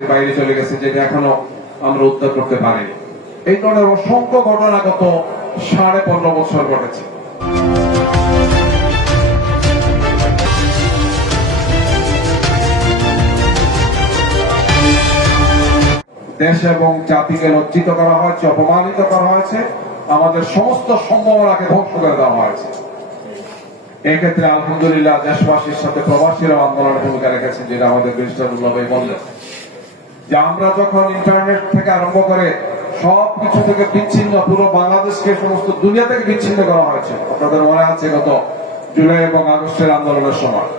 বাইরে চলে গেছে, যেটা এখনও আমরা উদ্ধার করতে পারিনি। এই ধরনের অসংখ্য ঘটনা গত সাড়ে পনেরো বছর ঘটেছে। দেশ এবং জাতিকে লজ্জিত করা হয়েছে, অপমানিত করা হয়েছে, আমাদের সমস্ত সম্ভাবনাকে ধ্বংস করে দেওয়া হয়েছে। এক্ষেত্রে আলহামদুলিল্লাহ দেশবাসীর সাথে প্রবাসীরা আন্দোলনের ভূমিকা রেখেছেন, যেটা আমাদের ভাই বললেন। যে আমরা যখন ইন্টারনেট থেকে আরম্ভ করে সব কিছু থেকে বিচ্ছিন্ন পুরো বাংলাদেশকে সমস্ত দুনিয়া থেকে বিচ্ছিন্ন করা হয়েছে। আপনাদের মনে আছে গত জুলাই এবং আগস্টের আন্দোলনের সময়।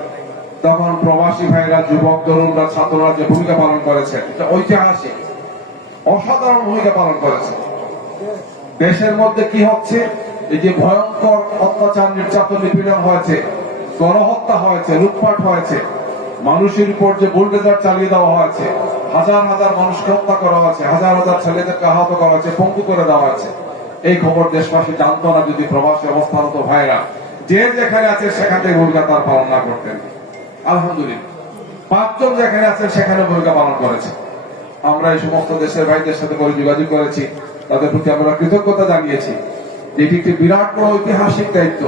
তখন প্রবাসী ভাইরা, যুবক, তরুণরা, ছাত্ররা যে ভূমিকা পালন করেছে, এটা ঐতিহাসিক, অসাধারণ ভূমিকা পালন করেছে। দেশের মধ্যে কি হচ্ছে? এই যে ভয়ঙ্কর অত্যাচার, নির্যাতন, নিপীড়ন হয়েছে, গণহত্যা হয়েছে, লুটপাট হয়েছে মানুষের উপর যে বুলডেজার চালিয়ে দেওয়া হয়েছে, হাজার হাজার মানুষকে হত্যা করা হয়েছে, হাজার হাজার ছেলেদেরকে আহত করা হয়েছে, পঙ্গু করে দেওয়া হয়েছে। এই খবর দেশবাসী জানতো না, যদি প্রবাসী অবস্থানত ভাইরা যে যেখানে আছে সেখান ভূমিকা তার পালন না করতেন। আলহামদুলিল্লাহ। পাঁচজন যেখানে আছেন সেখানে ভূমিকা পালন করেছে। আমরা এই সমস্ত দেশের ভাইদের সাথে করে যোগাযোগ করেছি, তাদের প্রতি আমরা কৃতজ্ঞতা জানিয়েছি। এটি একটি বিরাট বড় ঐতিহাসিক দায়িত্ব।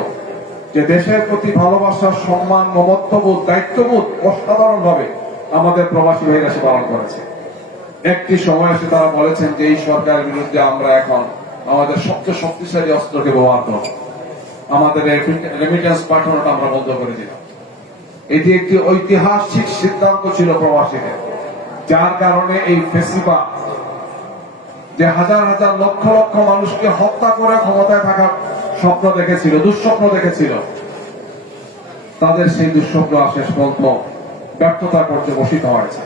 যে দেশের প্রতি ভালোবাসা, সম্মান মমত্ববোধ দায়িত্ববোধ অসাধারণ ভাবে আমাদের প্রবাসী ভাইরা সে পালন করেছে। একটি সময় এসে তারা বলেছেন যে এই সরকারের বিরুদ্ধে আমরা এখন আমাদের সবচেয়ে শক্তিশালী অস্ত্রকে ব্যবহার করব। আমাদের রেমিটেন্স পাঠানোটা আমরা বন্ধ করে দিলাম। এটি একটি ঐতিহাসিক সিদ্ধান্ত ছিল প্রবাসীদের। যার কারণে এই ফেসিবা যে হাজার হাজার লক্ষ লক্ষ মানুষকে হত্যা করে ক্ষমতায় থাকার স্বপ্ন দেখেছিল, দুঃস্বপ্ন দেখেছিল। তাদের সেই দুঃস্বপ্ন আর শেষ পর্যন্ত ব্যর্থতা করতে বসিত হয়েছে।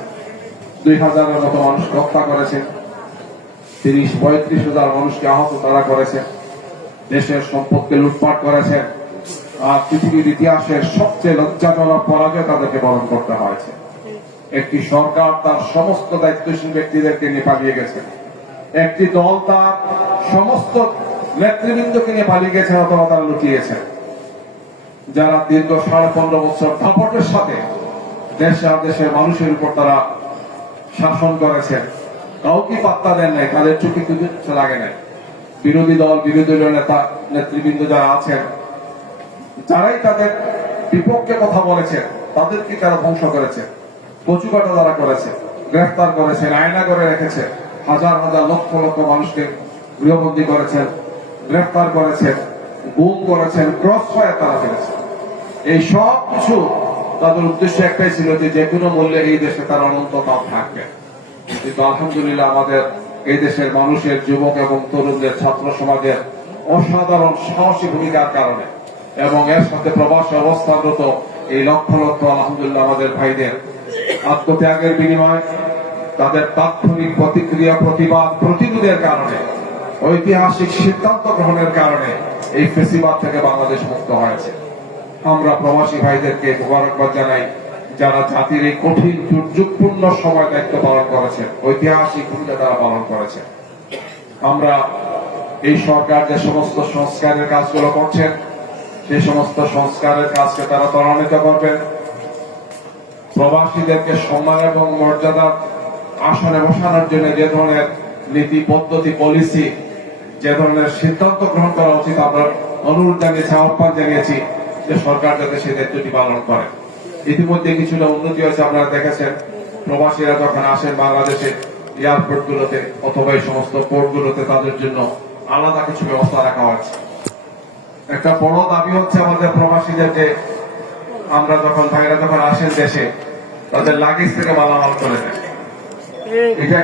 দুই হাজারের মতো মানুষকে হত্যা করেছে। তিরিশ, পঁয়ত্রিশ হাজার মানুষকে আহত তারা করেছে। দেশের সম্পদকে লুটপাট করেছে। আর পৃথিবীর ইতিহাসের সবচেয়ে লজ্জাজনক পরাজয় তাদেরকে বরণ করতে হয়েছে। একটি সরকার তার সমস্ত দায়িত্বশীল ব্যক্তিদেরকে নিয়ে পালিয়ে গেছে। একটি দল তার সমস্ত নেতৃবৃন্দকে নিয়ে পালিয়ে গেছেন অথবা তারা লুকিয়েছেন যারা দীর্ঘ সাড়ে পনেরো বছর দাপটের সাথে দেশ আর দেশের মানুষের উপর তারা শাসন করেছেন, কাউকে পাত্তা দেন নাই, তাদের চুক্তি কিছু লাগে নাই। বিরোধী দল, বিরোধী দলীয় নেতা, নেতৃবৃন্দ যারা আছেন, যারাই তাদের বিপক্ষে কথা বলেছেন, তাদেরকে তারা ধ্বংস করেছে। কচুকাটা তারা করেছে, গ্রেফতার করেছেন, আয়না করে রেখেছে, হাজার হাজার লক্ষ লক্ষ মানুষকে গৃহবন্দী করেছেন। গ্রেফতার করেছেন, গুম করেছেন, ক্রস ফায়ার তারা ফেলেছে এই সব কিছু তাদের উদ্দেশ্য একটাই ছিল যে যে কোনো মূল্যে এই দেশে তার অনন্তকাল থাকবে। কিন্তু আলহামদুলিল্লাহ আমাদের এই দেশের মানুষের, যুবক এবং তরুণদের, ছাত্র সমাজের অসাধারণ সাহসী ভূমিকার কারণে এবং এর সাথে প্রবাসী অবস্থানরত এই লক্ষ লক্ষ আলহামদুলিল্লাহ আমাদের ভাইদের আত্মত্যাগের বিনিময় তাদের তাৎক্ষণিক প্রতিক্রিয়া, প্রতিবাদ, প্রতিরোধের কারণে ঐতিহাসিক সিদ্ধান্ত গ্রহণের কারণে এই ফেসিবাদ থেকে বাংলাদেশ মুক্ত হয়েছে। আমরা প্রবাসী ভাইদেরকে মোবারকবাদ জানাই, যারা জাতির এই কঠিন, দুর্যোগপূর্ণ সময় দায়িত্ব পালন করেছেন, ঐতিহাসিক ভূমিকা তারা পালন করেছেন। আমরা এই সরকার যে সমস্ত সংস্কারের কাজগুলো করছেন, সেই সমস্ত সংস্কারের কাজকে তারা ত্বরান্বিত করবেন। প্রবাসীদেরকে সম্মান এবং মর্যাদা আসনে বসানোর জন্য যে ধরনের নীতি, পদ্ধতি পলিসি যে ধরনের সিদ্ধান্ত গ্রহণ করা উচিত, আমরা অনুরোধ জানিয়েছি, আহ্বান জানিয়েছি যে সরকার যাতে সেই দায়িত্বটি পালন করে। ইতিমধ্যে কিছুটা উন্নতি হয়েছে, আপনারা দেখেছেন, প্রবাসীরা যখন আসেন বাংলাদেশে এয়ারপোর্ট গুলোতে অথবা এই সমস্ত পোর্ট গুলোতে তাদের জন্য আলাদা কিছু ব্যবস্থা রাখা হয়েছে। একটা বড় দাবি হচ্ছে আমাদের প্রবাসীদের যে আমরা যখন ভাইরা যখন আসেন দেশে, তাদের লাগেজ থেকে মালামাল করে দেয় এটা